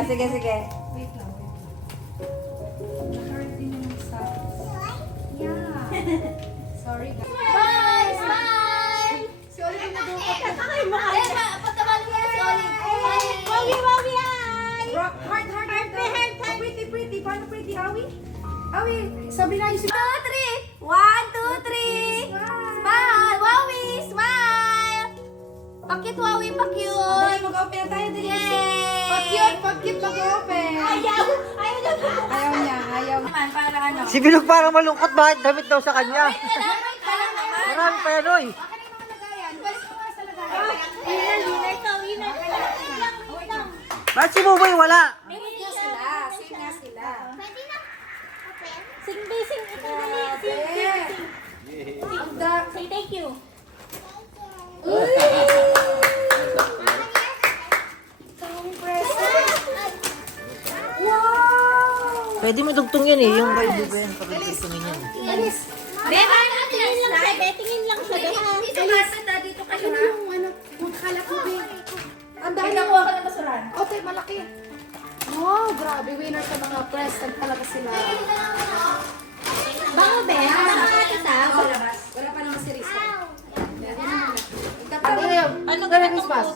Sige, sige. Wait lang, wait lang. Naka-hurt din yung sa... Yeah. Sorry, guys. Bye! Smile! Si Oli yung nadukot. Pagkabali mo si Oli. Mami, mami, hi! Heart. Pretty, pretty. Paano pretty, Awi? Awi, sabi na yung si... 2, 3! 1, 2, 3! Smile! Wowie! Smile! Pakit, Wowie, pakit! Dali, mag-open na tayo. Dali. Yay! Pag-cute, mag-open. Ayaw na ba? Ayaw niya, ayaw. Naman, para ano? Si Bilog parang malungkot, bakit damit daw sa kanya? Marami pa yan, oy. Akin ang mga lagayan. Balik mo nga sa lagayan. Winner ka, winner ka. Wait lang. Bakit si Buboy wala? Same nga sila. Pwede na. Open. Sing, sing. Ito na lang. Sing, Yeah. sing. Ang da- Say thank you. Ang present. Wow! Pwede mo dugtong yan eh, yung kay Buboy yan. Pwede dugtongin yan. Alis. Beba, tingin lang siya. Tingin lang siya. Dito basta, dito kayo Ano ha? yung ano? Yung kalat mo, babe. Ang dami Ay, na nakuha ka ng basuran. Okay, malaki. Oh, grabe. Winner ka mga present talaga sila. Bango, be. Wala pa naman si Risa. Ano Merry Christmas.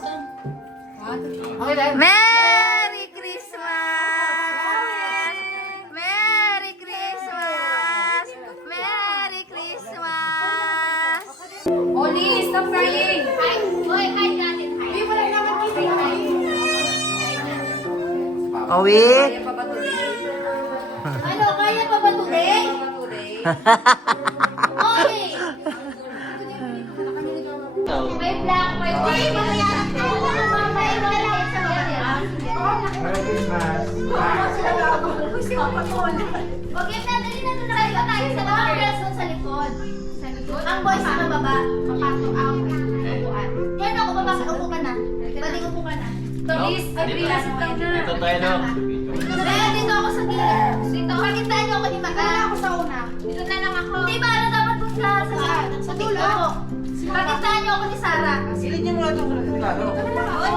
Okay, dahil. Merry Christmas! Merry Christmas! Merry Christmas! Oli, stop crying! Hi. Boy, hi natin. Hi. Babe, wala naman dito. Owi? Kaya pa ba today? Ano, kaya pa ba today? Kaya pa ba today? Okay. May black, may white. Mamaya. Mamaya, wala yan sa mga. Merry Christmas. Okay, dali na doon na kayo tayo sa mga girls doon sa likod. Sa likod? Ang boys sa baba. Papasok ako. Upuan. Yan ako, papasok. Upo ka na. Balik upo ka na. Please, relax lang na. Ito tayo no. Kaya dito ako sa gilid. Dito. Pakintahan niyo ako ni Maka. Ako sa una. Dito na lang ako. Hindi ba? Ano dapat doon sa dulo? Pakintahan niyo ako ni Sarah. Silid niyo muna itong regalo. Oy,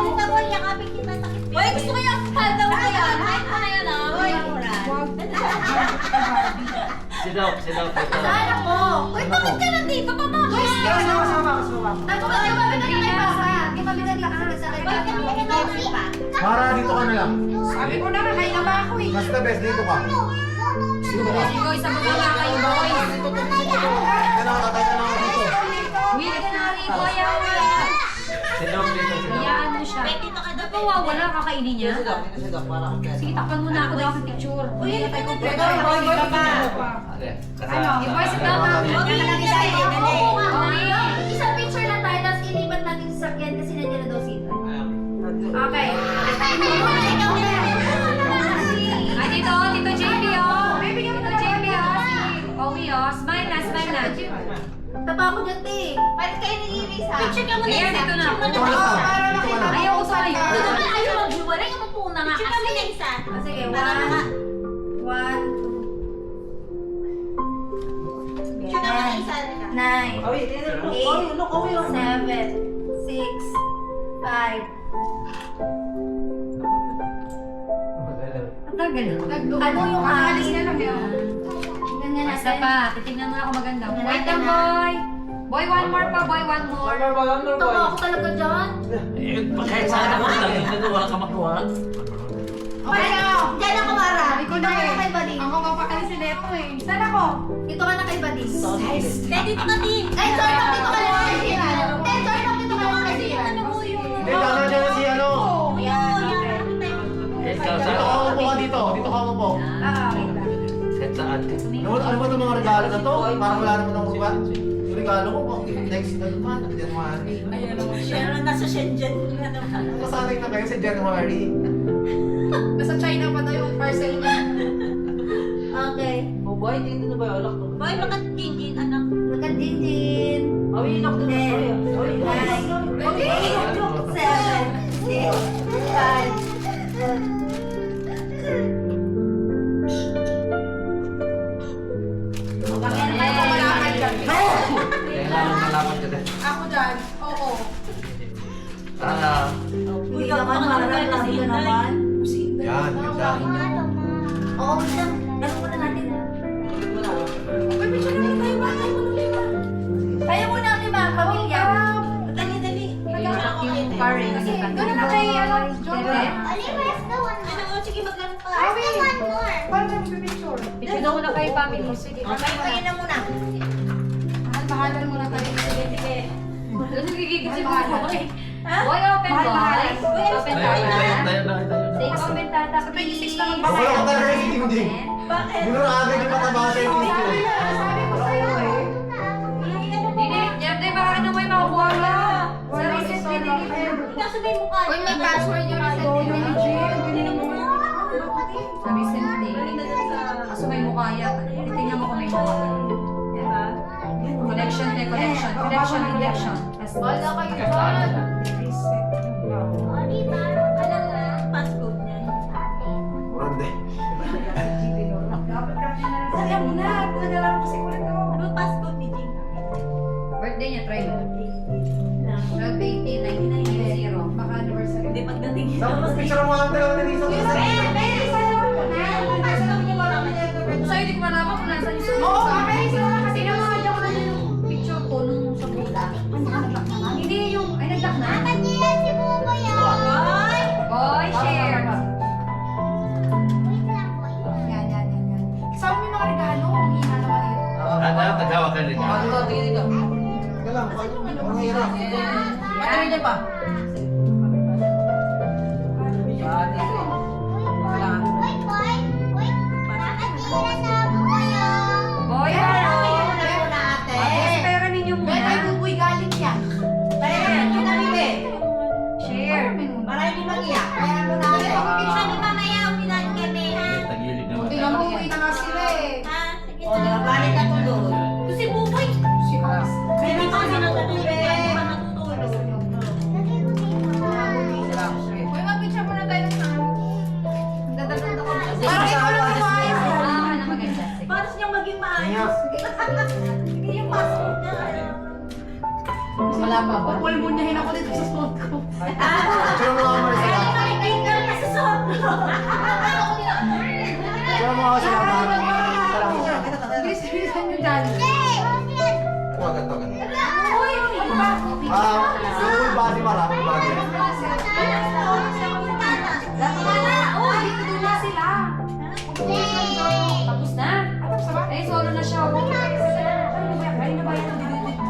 dito mo. Yakapin kita. Oy, gusto ko yung panda mo na yan. Ay, ano yan ah. Oy, Sidok. saan ako? Uy, bakit ka nandito? Pamabas. Nagpapag ka ba na kay Papa? Di ba binalik sa kay Papa? Para dito ka na lang. Sabi ko na, kaya na ba ako eh. Basta best, dito ka. Sino ba? Boy, sa mga nga kayo, boy. Ano, tatay ka lang ako dito. Willie ka na rin, boy. Sidok. Hayaan mo siya. Wala kakainin niya. Sige, takpan mo na ako daw sa picture. Uy, ano tayo kung pwede? Boy, ka pa. Ano? Boy, sa tama. Isang picture lang tayo, tapos ilipat natin sa sakyan kasi nandiyan na daw sila. Okay. Ay, dito, Tito JP, oh. Tito JP, oh. Owi, oh. Smile na, smile na. Tapa ako dyan, te. Paano kayo nililis, ha? Picture ka muna. Ayan, dito na. Dito ka lang. Dito ka lang. Ayaw ko sa iyo. Ayaw mag-iwalay, yung mapuna nga. Picture ka muna isa. Sige, 1, 2, Picture ka muna isa. 9, 8, 7, 6, 5. Ang tagal. Ano yung Alis na lang yun. Tingnan nga Basta natin. pa, titignan mo na ako maganda. Wait lang, boy. Boy, one more pa, boy, one more. Ito mo ako talaga dyan. Kahit saan ako lang, wala ka makuha. Okay, dyan ako, Mara. Sabi ko Dito na ka eh. na kay Bading. Ang kumapakalis si Neto eh. Saan ako? Dito ka na kay Bading. Dito ka din. Ay, Jordan, dito ka lang kay Zira. Jordan, dito ka lang kay Zira. Hindi, tama dyan si ano. Kahit Dito ka umupo ka dito. Dito ka umupo. saan. Ano ba itong mga regalo na to? Parang wala naman akong iba. Yung regalo ko, next na ito pa. January. Meron na sa Shenzhen na naman. Kasanay na kayo sa January. Nasa China pa daw yung parcel niya. Okay. Boy, dito na ba yung alak to? Boy, makatgingin, anak. Look at Jinjin. Awi, ilok na na. Awi, Okay. 7, 6, 5. Kailangan malaman ka din. Ako dyan. Oo. Ah, Uy, naman, marami na naman. Yan, ganda. Oo, siya. Ano muna natin? Uy, picture naman tayo ba? Tayo muna lima. Kaya muna ang lima, pamilya. Dali, dali. Yung car eh. Kasi Doon na kay, ano, John. Ano, sige, maglaro ka. Ay, wait. Paano tayo mag-picture? picture na muna kayo family. Sige. Okay, kayo na muna. Mahal-mahalan muna tayo. Sige. Doon nagigigit si Mahal, Boy. mahal. Boy, open Mahal, boy. mahal. Open Tayo tata. na. Say open tata. Sa 26 na Wala magpapaya. ka talaga yung hindi. Bakit? Gulo na agad yung mataba sa yung video. Sabi ko sa'yo eh. Delete niya. Di ba ano mo yung makukuha ka? Wala kasi solo. Ikaw sabihin mo ka. Uy, may password yung Sa recent day. Kaso may mukha yan. Tingnan mo kung may mukha. Yan. Collection, collection. Collection, collection. Wala kayo dyan. Passcode niya. Murande. Alam mo na. Nagala ko kasi kulit ako. Ano passcode ni Jing? Birthday niya, try mo. 12/18/1990. Baka anniversary. Hindi pagdating. Tapos picture mo ang dalawa na dito. Sa'yo, di ko malaman kung nasa niyo. Oo, okay. Sila na kasi Tingnan mo, hindi ako na yung picture ko nung sa bula. Hindi yung, ay nag-lock na. Boy, share. Yan. Kasama mo yung mga regalo. Ang hina naman ito. Tagawa ka rin. Teka lang, ang hirap. Yan. pa? Boy, pera ninyo Ben, ay muna. buboy galing yan. Share. Para hindi mag-iyak. Kaya mo na Sige, pag-picture ni mamaya, umilan kami, ha? Tagilid naman. Buti lang buboy na nga sila eh. Ha? Sige O, balik ka to doon. Ito si Buboy. Si Mas. Kaya hindi pa kasi natutulog. Hindi pa natutulog. Uy, mag-picture muna tayo ng mga. Dadagdag ako. Parang ikaw lang kumayos. Ah, na maganda. Sige. Para siyang maging maayos. Sige, yung passcode niya. Wala pa ba? Pulmunyahin ako dito sa spot ko. Picture mo nga Marcel. Kaya nakikita ka sa sob. Picture mo nga sila mga. Bilisan nyo dyan. Ito, ganito. Uy, ano ba? Full body marami body. Uy, dito na sila. Tapos na? Tapos na ba? Eh, solo na siya. Ay, na ba ito?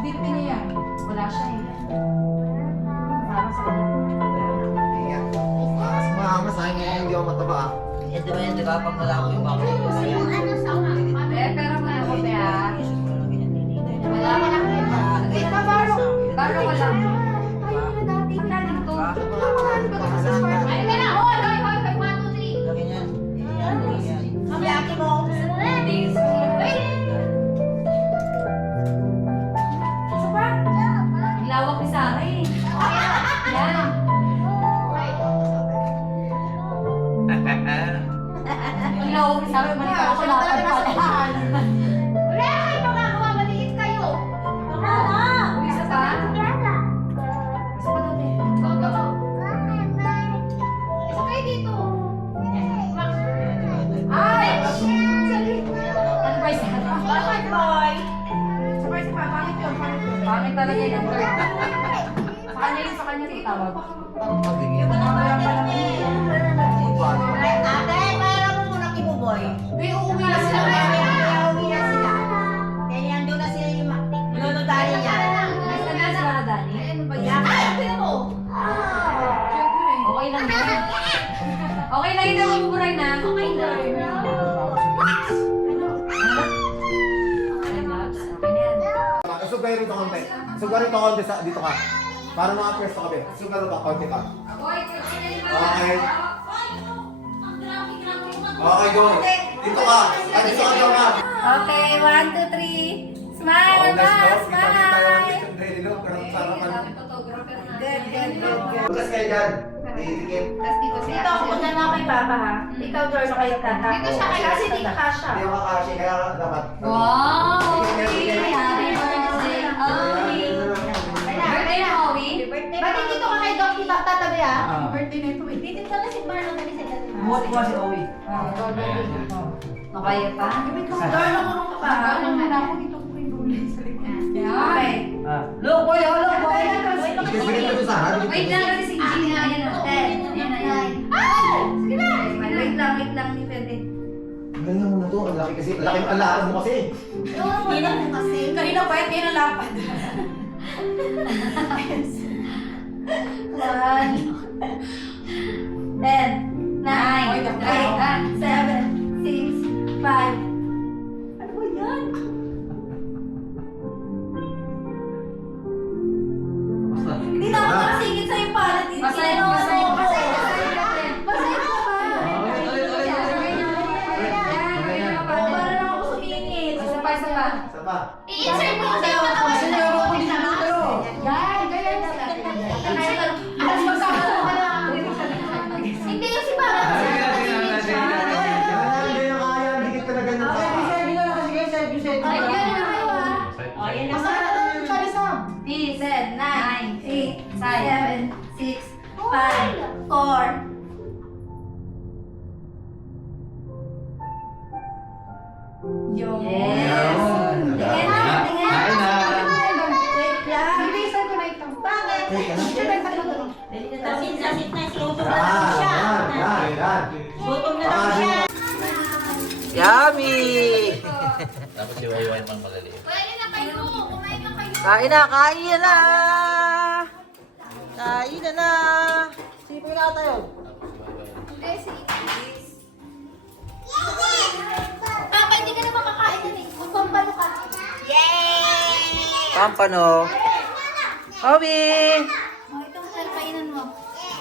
Dito niya yan. Wala siya eh. Ingat. Mas sa akin hindi ako mataba. Ito ba yan, di ba? Pag wala ko yung bakit. Eh, pero wala ko ba ah? Wala ko na. Wait na, Baro. Baro ko lang. Ayun na dati. Galing to. Ano ba kasi sa spot? Ay, ka na. Hoy, 1, 2, 3. Ganyan. Ganyan. Mamiyaki mo. Thanks. Isa pa? Lawak ni Sarah eh. Yan. Ang lawak ni Sarah. Mali pa ako lahat pala. Wala kayo magagawa. Maliit kayo. Uy, isa pa. Isa pa doon eh. Go, go, go. Isa kayo dito. Ay! Ano ba isa? Bakit, boy? Sabay, sabay. Pangit yun, pangit yun. Pangit talaga yung third. Sa kanya yun, sa kanya tawag. Yung mga partner niya. Ate, para mo muna kay Buboy. Uy, uuwi na sila. Uwi na sila. Kaya nandun na sila yung nunodali niya. Nasa na si Mara Dani? Ano ba yan? Ay, tingnan mo. Okay lang yun. Okay lang yun, mabuburay na. Okay na. Okay na yan. Sugay rito konti. Sugay rito konti dito ka. Para mga pwesto ka, be. Sugay rito konti ka. Okay. Okay, go. Dito ka. Ay, dito ka daw ka. Okay, 1, 2, 3. Smile, Oh, let's go. ma, Kita-kita yung smile. yung daily look. Pero sarapan. Photographer na. Good, good, good, good. Bukas kayo dyan. Iitigil. Tapos dito siya. Dito ako punta na kay Papa ha. Ikaw, George, kayo tata. Dito siya kay kasi dito ka siya. Hindi ako kakashi, kaya dapat. Wow! Okay! Happy birthday, Owie! Birthday na, Owie? Ba't dito ka kay Doc? Tatabi ah. Birthday na ito eh. Dito ka si Marlon na sa Buhat ko si Owi. Nakaya pa? Gano'n ko nung pa. Okay. Look, boy, look, boy. Bigyan mo sa harap. Wait lang kasi si Gina. Ayan o. 10. Ayan na yan. Sige na! Wait lang, hindi pwede. Ganyan mo na to. Ang laki kasi. Ang laki mo kasi. Hindi na mo kasi. Kanina pa yun, kaya nalapad. 1, 10, 9, 8, 7, 6, 5. Ano ba yan? Hindi na ako nakasingit sa'yo pala. Basahin mo, basahin mo. Basahin mo ba? Para lang ako sumingit. Isa pa, isa pa. Isa pa. I-insert mo yung sa'yo katawan. Yan, ganyan na lang. Alas magsama ka na. Hindi yung si Bara. Hindi na kaya. Dikit ka na ganun. Ay, ganyan na kayo ah. Ayan na. 10, 9, 8, 7, 6, 5, 4. Yung. Yes. Tingnan na, tingnan. Kain na. Wait lang. Bilisan ko na ito. Bakit? Sasit na si Luto na Yan, siya. yan, yan. Gutom na lang siya. Yummy! Tapos si Wayway mang malaliit. Pwede na kayo. Kumain na kayo. Kain na, kain na! Kain na na! Sipin na tayo. Hindi, si Itis. Papa, hindi ka na makakain na eh. Magpambalo ka. Yay! Pampano. Obi! Oh, itong kainan mo.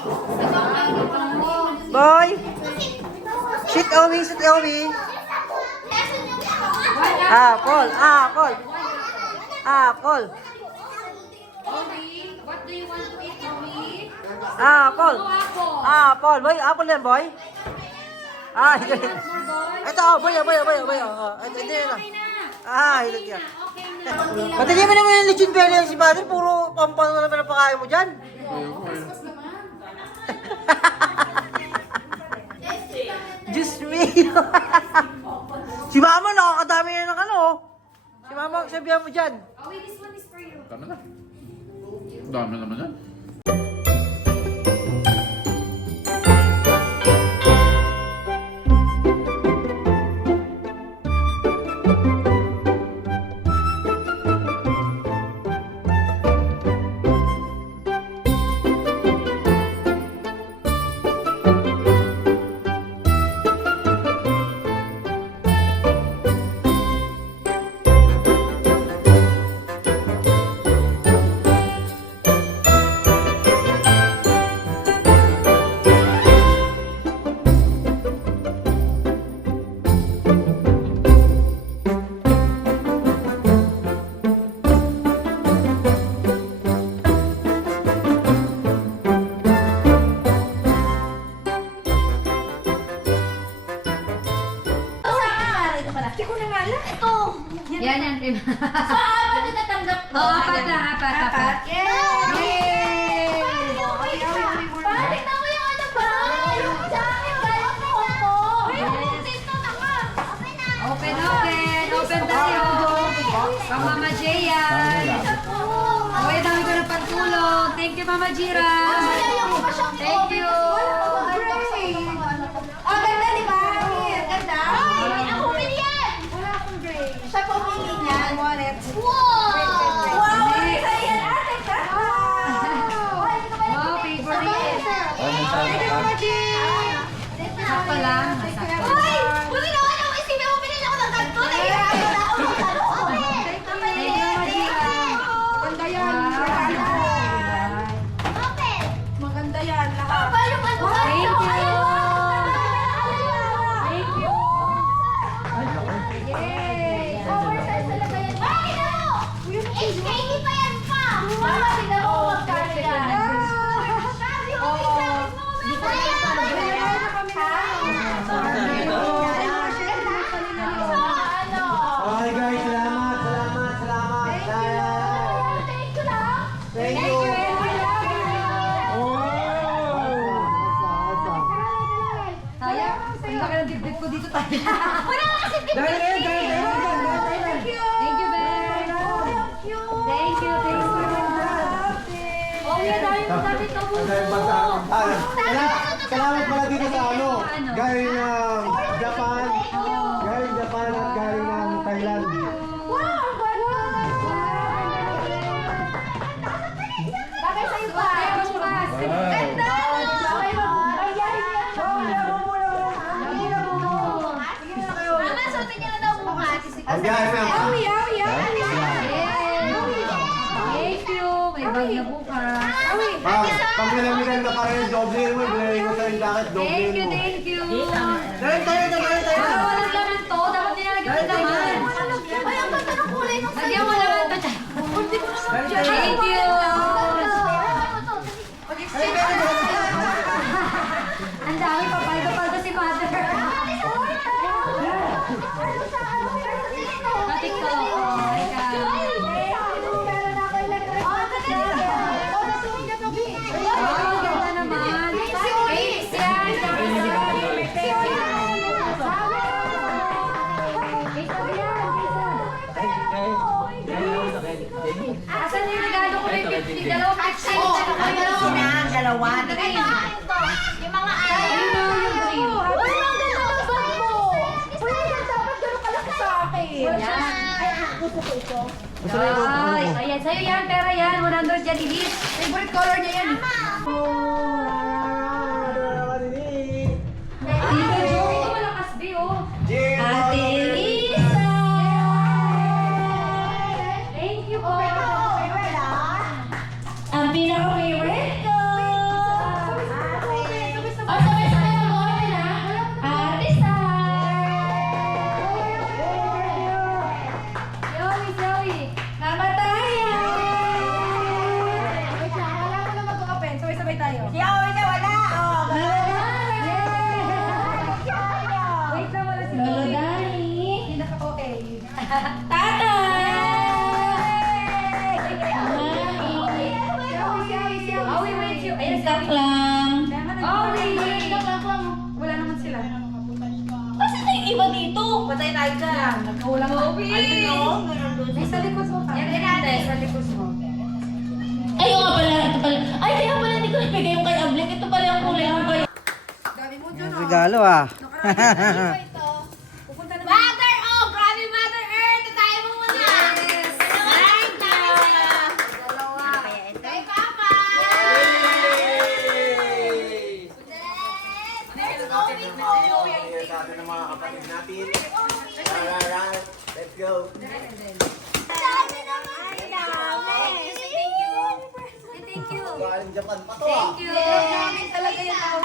Nagkakain ka lang mo. Boy! Sit, Obi! Sit, Obi! Apple! Apple! Apple! Obi, what do you want to eat, Obi? Apple! Oh, apple. Apple! Boy, apple yan, boy! Ah, hindi. More boy. Ito, oh, boy, boy, boy, boy. Hindi na. Okay na. Ah, hilot yan. Okay na. Ba't hindi mo naman yung lechon belly yan si Mother? Puro pampano na naman ang pakain mo dyan. Diyos me. Si Mama, nakakadami na ng ano. Si Mama, sabihan mo dyan. Obi, this one is for you. Tama na. Dami naman yan. Yan, yan. So, apat na natanggap ko. Oo, apat na, apat. Yay! Pare, tignan mo yung ano ba? Yung dami, galing mo ko. Dito na ka. Open, open. Open tayo. Kang Mama Jaya. Uy, dami ko ng pantulong. Thank you, Mama Jira. Thank you. Oh, ganda, di ba? Ganda. Ay, ang humili yan. Wala akong gray. Siya po humili niyan. Wallet. Wow! Wow! Yan, ate ka. Wow, favorite. Sakto lang. Sakto. Uy! Uy, naman ako isipin mo, pinili ako ng ganito. Nahihirapan na ako magkano. Open! Thank you, Mama Jira. Maganda yan. Open! Maganda yan. Lahat. Ba yung ano? Thank you. Thank you. Yay! Oversize talaga yan. Ay, no! HKD pa yan pa! Mama, tignan mo kung magkano yan. Sabi ko, excited mo. Okay guys, salamat, salamat, salamat. Thank you lang. Thank you. Oh! Sayang Wala kasi Galing ngayon, galing Thailand dyan, galing Thailand. Thank you, Ben. Thank you, thank you. Oh, yan tayo po natin ito po. Salamat pala dito sa ano. Galing ng Japan. Galing Japan at galing ng Thailand. Bagay sa'yo pa. Ganda! Mama, suotin niyo na daw bukas. Ang biyahe mo yan. Thank you. May bag na bukas. Pag nilamigan ka pa rin, doble mo. Bilhin mo sa yung jacket, doble Thank you, mo. thank you. Galing Thailand dyan, galing Pero Thailand. walang laman to. Dapat nilalagyan mo laman. Ay, ang ganda ng kulay ng Lagyan mo laman to. Thank you. Ang dami pa. Paldo si mother. Batik ko. Oh my God. Oh, ganda naman. Thanks yan. Asan yung regalo ko yung 50? Dalawang 50. Dalawa. Yung mga ayaw. Ayun na yung green. Uy, ang ganda ng bag mo. Uy, dapat gano'n kalaki sa akin. Yan. Gusto ko ito. Ay, ayan. Sa'yo yan, pera yan. 100 yan, Elise. Favorite color niya yan. Tito Jo, ito malakas, B, oh. Ate Elisa! Thank you po. Ang pinaka-favorite ko. Oh, sabay-sabay mag-open, ha? Ate Star! Zoe! Namatayan! Wait lang, wala ko na mag-open. Sabay-sabay tayo. Siya, wala, wala. Oh, Wait lang, wala si Lolo Dani. Hindi naka-okay. Tatay! Awi, wait you. Ayun, stop lang. Awi! Wala naman sila. Kasi na yung iba dito. patay tayo dyan. Nagkaulang Awi! Ay, sa likod mo pa. Yan, yan, sa likod mo. Ay, oo nga pala. Ito pala. Ay, kaya pala hindi ko nabigay yung kay Ablek. Ito pala yung kulay mo kay... Regalo ah. Mother! Oh, grabe Mother Earth! Tayo mo muna! Thank you! Kay Papa! Let's go, Miko! Sa atin ng mga kapatid natin. Alright, let's go. Dami naman! Ay, dami! Thank you! Thank you! Galing Japan pa to ah. you. Namin talaga yung tao.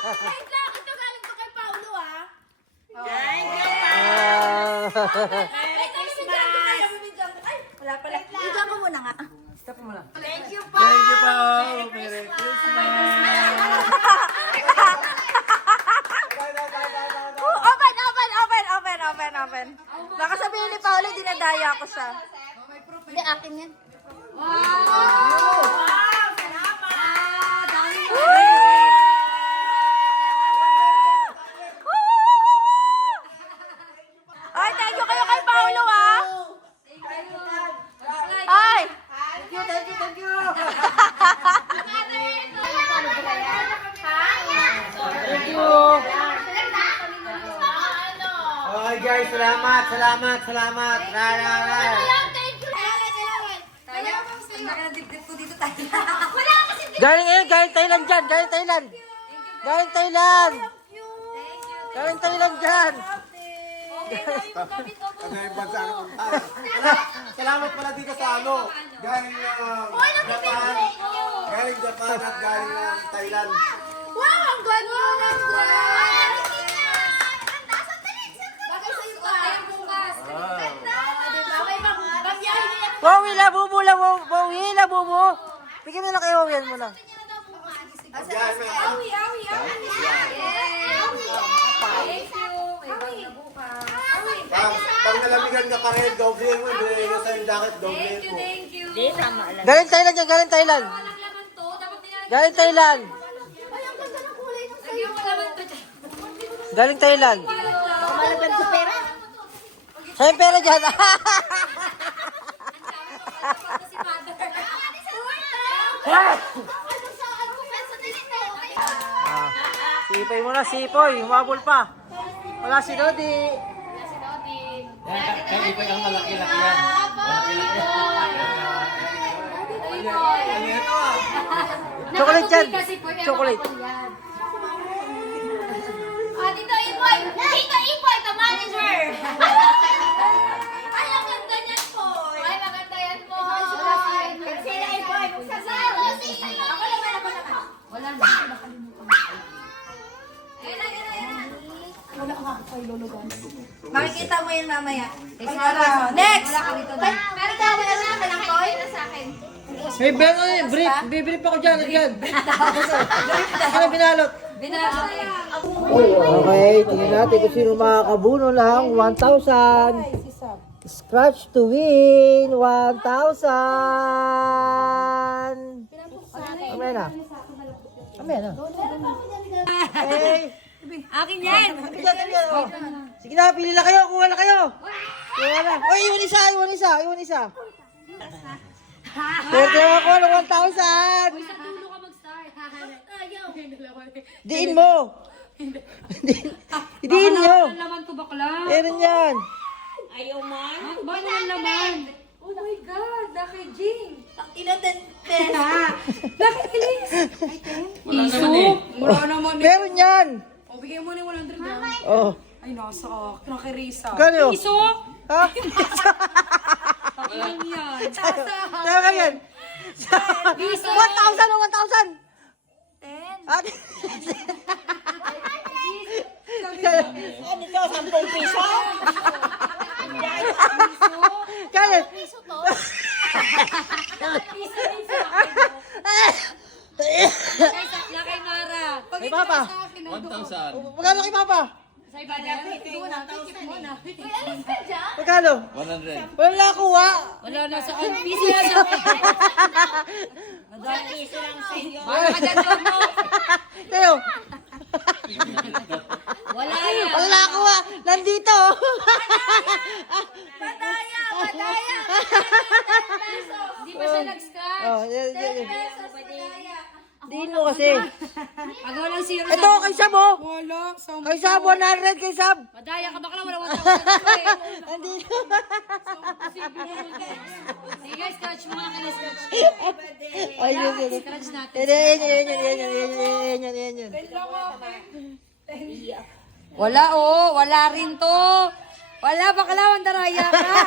Wait lang! Ito galing to kay Paulo, ah! Wait lang, bibigyan ko kayo, bibigyan ko. Ay, wala pala. Bibigyan ko muna nga. Thank you po! Thank you po. Merry Christmas. Open. Baka sabihin ni Paolo, dinadaya ko siya. Hindi, akin yan. Ay, thank you kayo kay Paolo, ha? Ay! Thank you. Thank you. Okay guys, salamat. Galing ngayon, galing Thailand dyan, galing Thailand. Galing Thailand. Galing Thailand dyan. Salamat pala dito sa ano. Galing Japan. Galing Japan at galing Thailand. Wow, ang ganda ng glass! Bagay sa'yo pa. Ganda! Diba? May pagbiyahe na yan. Wowie, labubo, labubo. Bigyan mo na kay Wowie yan muna. Awi! Pag nalamigan ka pa rin, doble mo. Bilhin mo sa yung jacket, doble mo. Thank you. Galing Thailand yan, galing Thailand. Walang laman to. Dapat nilalagyan. Galing Thailand. Ay, ang ganda ng kulay ng Lagyan mo laman to. Galing Thailand. Kumalaglag sa pera. Sa'yo yung pera dyan. Sipoy mo na, sipoy. Humabol pa. Wala si Dodi. Kaya iba yung malaki-laki yan. Malaki-laki yan. Chocolate yan. Chocolate. Dito, Ipoy! Dito, Ipoy, the manager! Ay, ang ganda niyan, Poy! Ay, maganda yan, Poy! Sila, Ipoy, magsasalo! Ako naman. Wala na. Makikita mo yan mamaya. Next! Wala ka dito na. Pero tawag na lang, walang Poy. Sa akin. May beno eh. Brief. Bibilip ako dyan. Agad. Ano binalot? Binalo. Okay, tingnan natin kung sino makakabuno ng 1,000. Scratch to win 1,000. Mamaya na. Mamaya na. Hey. Akin yan! Oh. Sige na, pili na kayo. Kuha na kayo. Kuha na. Oy, iwan isa. Pwede ako ng 1,000. Sa dulo ka mag-start. Diin mo. Diin nyo. Ang laman to bakla. Meron yan. Ba naman laman? Oh my God! Laki Jing! Laki Elise! Wala naman eh. Wala naman eh. Meron yan. O, bigyan mo na yung 100 na. Oh. Ay, nasa akin. Nakirisa. Kano? Piso? Ha? Ano yan? Kaya ka yan. 1,000 o 1,000? 10. Ano ito? 10 piso? Kaya. Piso to. Laki Mara. Kay Papa. 1,000. Magkano kay Papa? Sa iba na. Uy, alis ka dyan. Magkano? 100. Wala na kuha. Wala na sa akin. Piso na sa akin. Wala ka dyan, Jono. Kayo. Wala yan. Wala na kuha. Nandito. Madaya! Hindi pa siya nag-scratch. Oh, yan. Pesos, madaya. Diin mo kasi. Pag walang zero Ito, kay Sab oh. Wala. Kay Sab, 100 kay Sab. Madaya ka bakla. Wala 1,000 ko eh. Nandito. Sige guys, scratch mo nga ka na scratch. Ay, yun. Scratch natin. Yan. Wala oh. Wala rin to. Wala bakla. Wandaraya ka.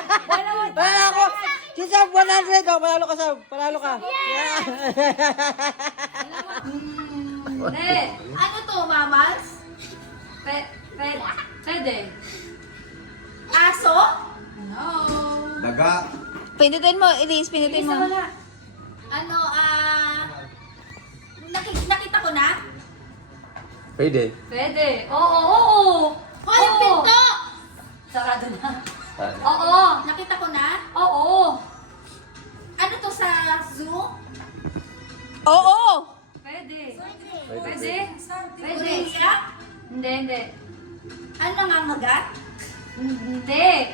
Wala ako. Si Sab, 100. Oh, panalo ka, Sab. Panalo ka. Hindi. Ano to, mamas? Pwede. Aso? Daga. Pindutin mo, Elise, pindutin mo. Ano, nakita ko na? Pwede. Pwede. Oo. Hoy, yung pinto! Sarado na. Oo. Nakita ko na? Oo. Ano to sa zoo? Oo! Pwede. Pwede. Aurelia? Hindi. Ano nangangagat? Hindi.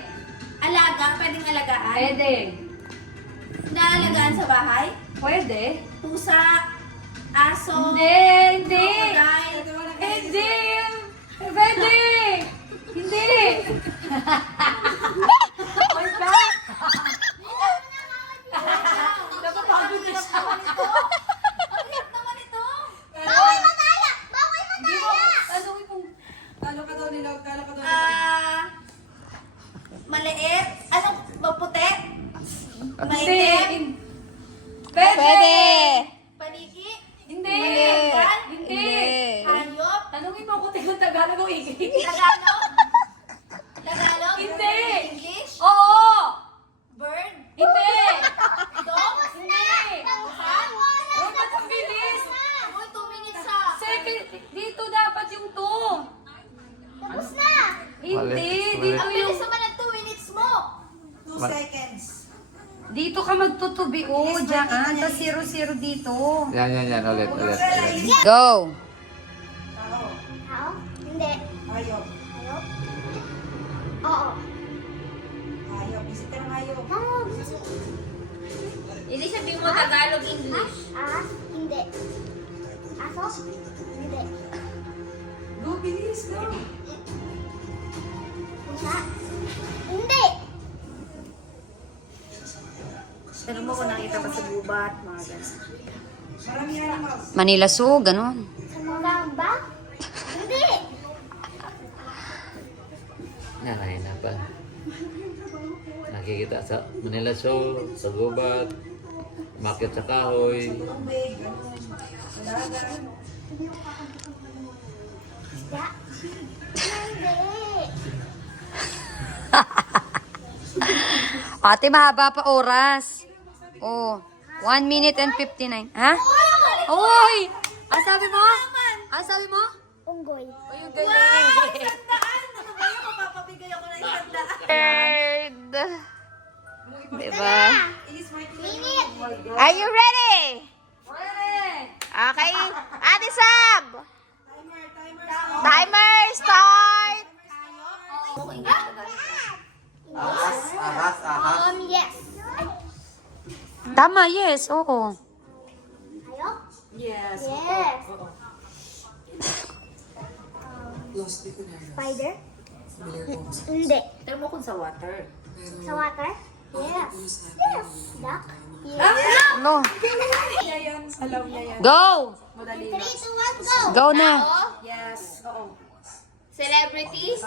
Alaga? Pwedeng alagaan? Pwede. Naalagaan sa bahay? Pwede. Pusa? Aso? Hindi. Papagay? Hindi. Pwede. Hindi. Wait ba? Napapagod na siya. Ang hirap naman ito! Bawal madaya! Talo ka daw nila. Maliit? Anong maputi? Hindi. Maitim? Pwede! Paniki? Hindi. Kan? Hindi. Hayop? Tanungin mo ako kung Tagalog o English. Tagalog? Tagalog? Hindi. English? Oo. Bird? Hindi. Dog? Hindi. Saan? Huwag ka tumilis. Uy, 2 minutes ha! Second, dito dapat yung 2. Tapos na! Hindi. Ulit. Dito Ang yung... bilis naman ng 2 minutes mo! Dito ka magtutubi. Oh, dyan. Tapos 0-0 dito. Yan. Ulit. Go! Hindi. Hayop. Hayop? Oo. Hayop. Isip ka ng hayop. Hindi sabihin mo Tagalog, English. Hindi. Aso? Hindi. Go, bilis, go. Pusa? Hindi. Tanong mo kung nakita pa sa gubat, mga ganun. Marami animals. Manila Zoo, ganun. Gamba? Hindi. Nakahina pa. Nakikita sa Manila Zoo, sa gubat, makit sa kahoy. Tubig, ganun. Dalagan. Isda? Hindi. Ate, mahaba pa oras. Oh, 1 minute and 59. Ha? Oy! Ang sabi mo? Ang sabi mo? Unggoy. Third. Diba? Minute. Are you ready? Ready! Okay. Ate Sab! Timer start! Ahas. Yes. Tama, yes. Oo. Hayop? Yes. Yes. Spider? Hindi. Tanong mo kung sa water. Sa water? Yes. Yes. Duck? No. Niya yan. Alam niya yan. Go! 3, 2, 1, go! Go na. Yes. Oo. Celebrities?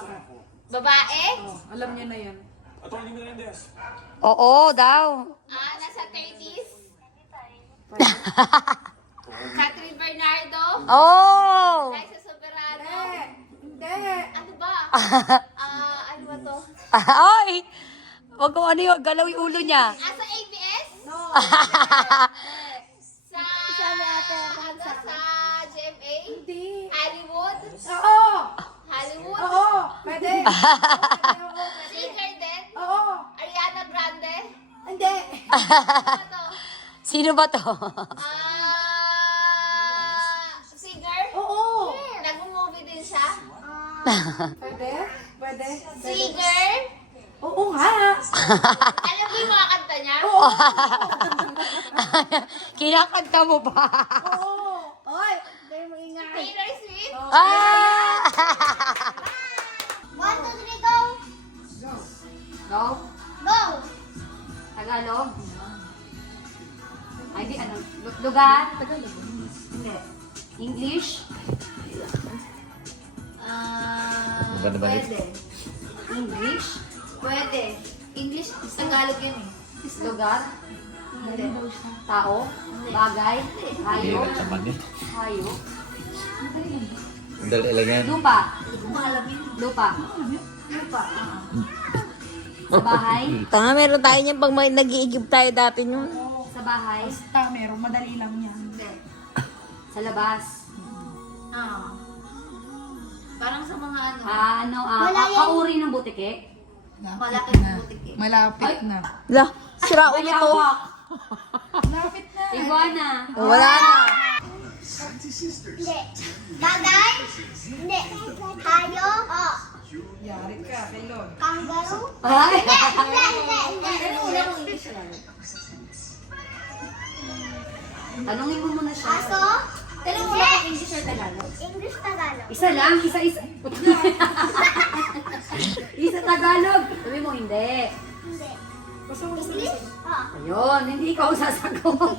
Babae? Alam niya na yan. Oo daw. Nasa 30s? Catherine Bernardo? Oh! Liza Soberano? Hindi. Ano ba? Ano ba to? Ay! Huwag kung ano yung galaw yung ulo niya. Sa ABS? No. sa... sa GMA? Hindi. Hollywood? Oo. Hollywood? Oo. Pwede. Singer din? Oo. Ariana Grande? Hindi. Ano to? Sino ba to? Singer? Oo. Nag-movie din siya? Pwede. Pwede. Singer? Oo nga. Alam mo yung mga kanta niya? Kinakanta mo ba? Oo. Oy. Hindi mo ingay. Taylor Swift? Ah! 1, 2, 3, go! Go. Go! Tagalog. Ay, di ano. Lugar. Hindi. English. Ganda ba Pwede. English. Pwede. English, Tagalog yun eh. Lugar. Hindi. Tao. Bagay. Hayop. Hirap naman yun. Hayop. Dali lang yan. Lupa. Lupa. Sa bahay. Tanga, meron tayo niyan pag may nag-iigib tayo dati nun. Sa bahay. Basta meron. Madali lang yan. Sa labas. Parang sa mga ano. Ano, kauri ng butike. Malaki ng butik eh. Malapit na. La, sira ulo to. Malapit na. Iguana. Wala na. Hindi. Bagay? Hindi. Hayop? Yari ka, Kailon. Kangaroo? Ay! Hindi. Una mong English lang. Tanungin mo muna siya. Aso? Tanungin mo kung English or Tagalog. English, Tagalog. Isa lang, isa. Isa Tagalog. Sabi mo hindi. Hindi. Basta mo gusto English? Ayun, hindi ikaw sasagot.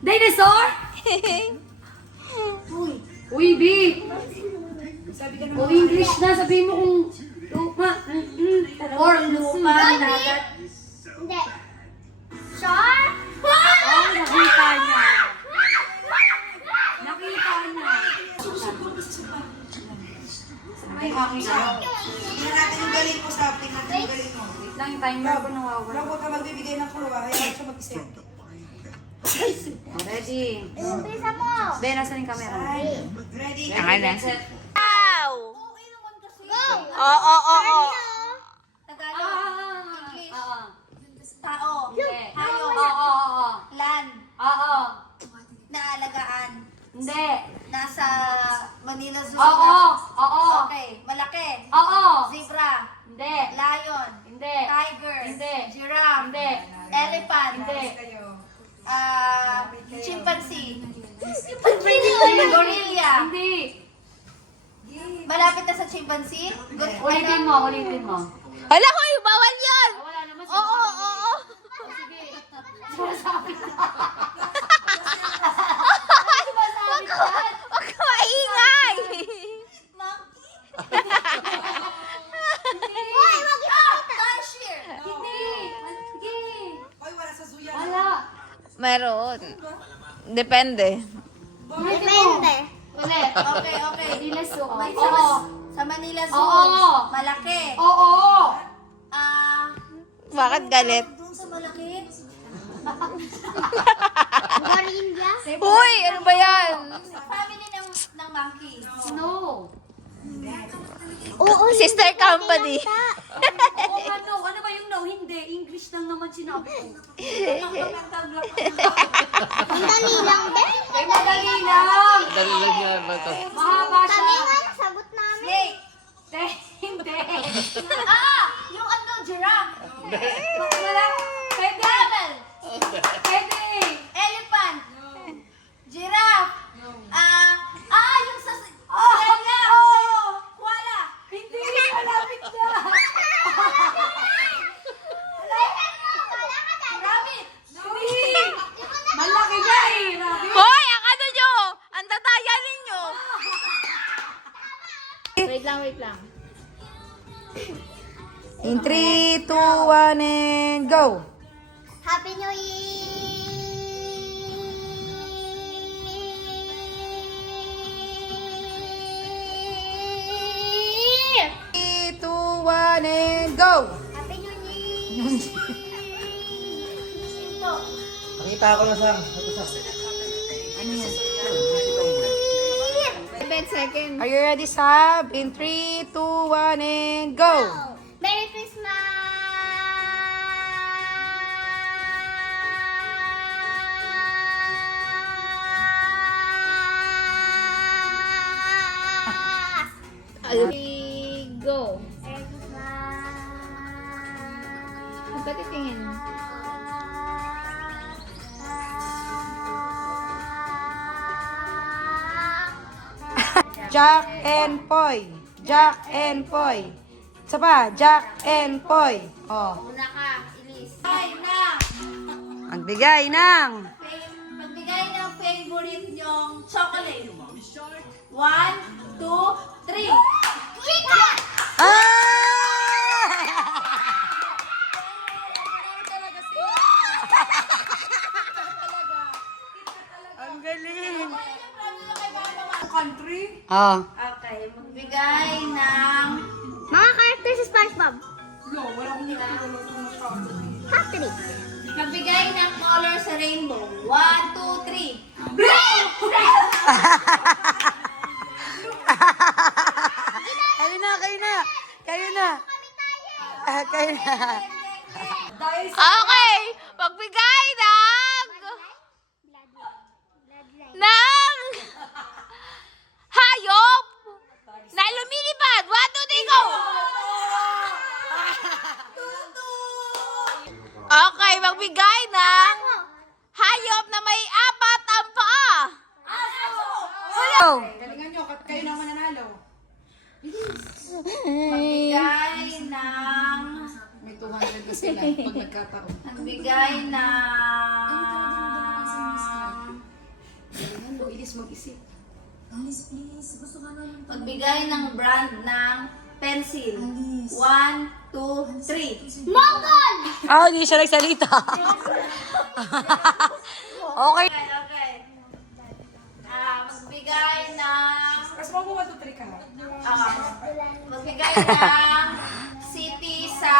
Dinosaur? Uy, B. Sabi ka O English na, sabihin mo kung lupa. Or lupa, dagat. Hindi. Shark? Oh, nakita niya. Nakita niya. Ay, hangin na. Tingnan natin yung galing mo sa akin. Natin yung galing mo. Wait lang, yung timer ko nawawala. Wala ko ka magbibigay ng clue. Hayaan siya mag-isip. Ready. Umpisa mo. Ben, nasan yung camera? Ready? Set. Wow! Go! Oo. Tagalog. English. Oo. Tao. Hindi. Hayop. Oo. Land. Oo. Naalagaan. Hindi. Nasa Manila Zoo. Oo. Oo. Okay. Malaki. Oo. Zebra. Hindi. Lion. Hindi. Tiger. Hindi. Giraffe. Hindi. Elephant. Hindi. Chimpanzee. Gorilla. Hindi. Malapit na sa chimpanzee? Ulitin mo, ulitin mo. Hala ko, bawal yun! Wala naman siya. Oo, oo. Sige. Sumasabi na. Huwag ka maingay! Hoy, wag ipakita! Tarsier! Hindi. Sige. Wala. Meron. Depende. Depende. Ulit. Okay, okay. Manila Zoo. May Oo. sa Manila Zoo. Oo. Malaki. Oo. Bakit galit? Doon sa malaki. Uy, ano ba yan? Family ng monkey. No. Sister company. Oo nga, no. Ano ba yung no? Hindi. English lang naman sinabi ko. Ang dali lang, Ben. Ay, madali lang. Dali lang yan ba ito? Mahaba siya. nasagot namin. Snake. Hindi. Yung ano, giraffe. Wala. Pwede. Camel. Pwede. Elephant. Giraffe. Yung sa... Koala. Hindi. Malapit na. Rabbit. Hindi. Malaki na eh. Hoy, ang ano nyo? Ang tataya ninyo. Wait lang. In 3, 2, 1, and go! Happy New Year! 3, 2, 1, and go! Happy New Year! Ito. Nakita ko na Sam. Ito Sam. Are you ready, Sab? In 3, 2, 1, and go! Merry Christmas! Go. Merry Christmas! Ang patitingin. Jack and Poy. Jack and Poy. Isa pa, Jack and Poy. Oh, Una ka, Elise. Ay, na! magbigay ng... Magbigay ng favorite nyong chocolate. 1, 2, 3. Chika! Ang galing! Country? Oh. Okay, magbigay ng... Mga character sa SpongeBob. No, wala akong niluluto. Patrick. Magbigay ng color sa rainbow. 1, 2, 3. Kayo na, kayo na! Kayo na! Kayo na! Okay, magbigay ng hayop na lumilipad. 1, 2, 3, go! Okay, magbigay ng hayop na may 4 ang paa. Go! Galingan nyo, kayo na mananalo. Magbigay ng... May 200 na sila pag nagkataon. Magbigay ng... Galingan mo, ilis mag-isip. Magbigay ng brand ng pencil. 1, 2, 3. Mongol! Oh, hindi siya nagsalita. Okay. Okay. Magbigay ng... Mas mo 1, 2, 3 ka. Magbigay ng city sa...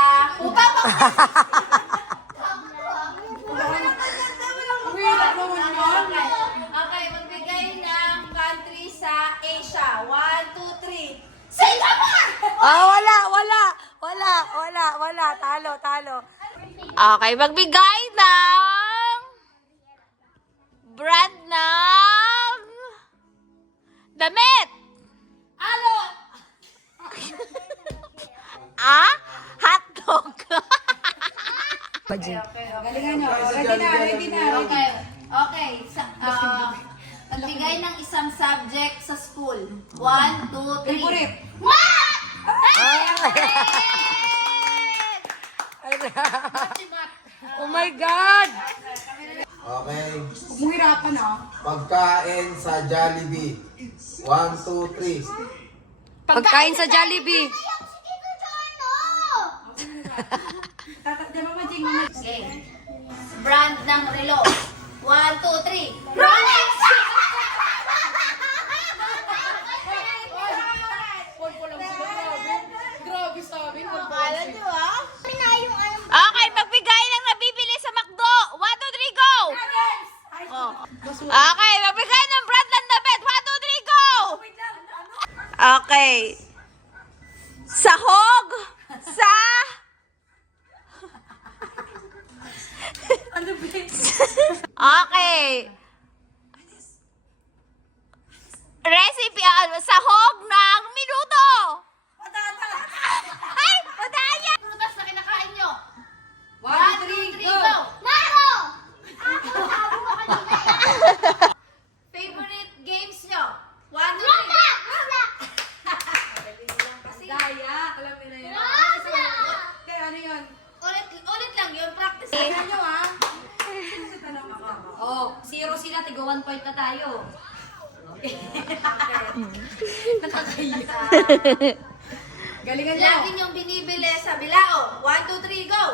Okay, magbigay ng country sa Asia. 1, 2, 3. Singapore! Wala. Talo. Okay, magbigay ng brand ng damit. Galingan nyo. Ready na. Okay. Okay. Pagbigay ng isang subject sa school. 1, 2, 3. Favorite. Oh my God! Okay. Huwag mo hirapan ah. Pagkain sa Jollibee. 1, 2, 3. Pagkain sa Jollibee. Tatakda Mama Jing, Mama Jing. Okay. Brand ng relo. 1, 2, 3. Rolex! Grabe sa amin. Akala nyo ah? Okay, magbigay ng nabibili sa McDo. 1, 2, 3, go! Oh. Okay, magbigay ng brand ng damit. 1, 2, 3, go! Okay. Sahog sa... Okay. Recipe, sahog ng minuto. Ay, madaya. Prutas na kinakain nyo. 1, 2, 3, go! Favorite games nyo. 1, 2, 3. Daya. Alam nila yun. Kaya ano yun? Ulit lang yun. Practice. Kaya nyo ah. Oh, 0 sila. Tigo 1 point na tayo. Okay. Nakakahiya. Galingan nyo. Lagi nyong binibili sa bilao. 1, 2, 3, go!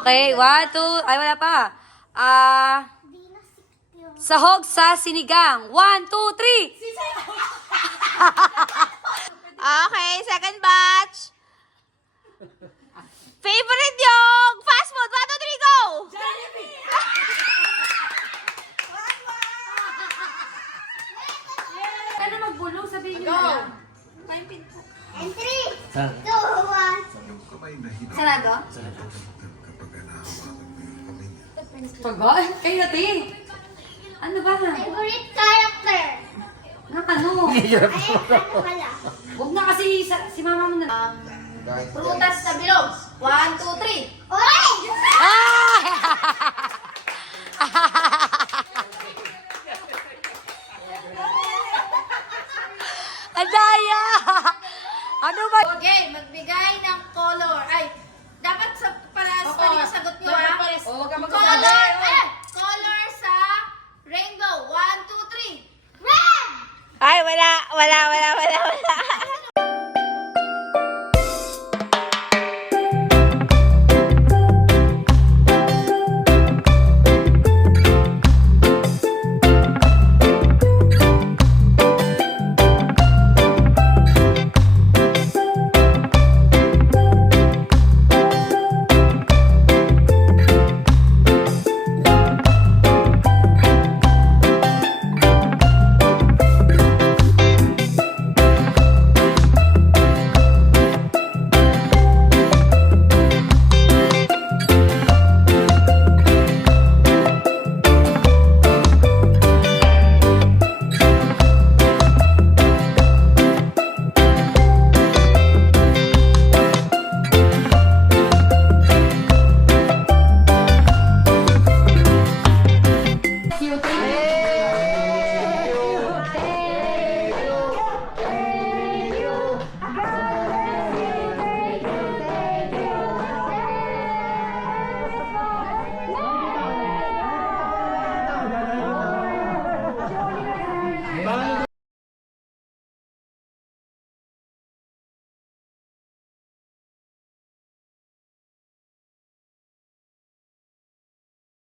Okay, 1, 2, ay wala pa. Sahog sa sinigang. 1, 2, 3. Okay, second batch. Favorite yung fast food. 1, 2, 3, go! Ano magbulong? Sabihin nyo na lang. And 3, 2, 1. Sarado? Pagod? Kayo natin. Ano ba? Favorite character. Nakano? Ay, ano pala? Huwag na kasi si mama mo na. Prutas sa bilog. 1, 2, 3. Orange! Adaya! Ano ba? Okay, magbigay ng color. Ay, dapat sa paras pa yung sagot nyo ha. Oh, huwag ka Color, color sa rainbow. 1, 2, 3. Red! Ay, wala.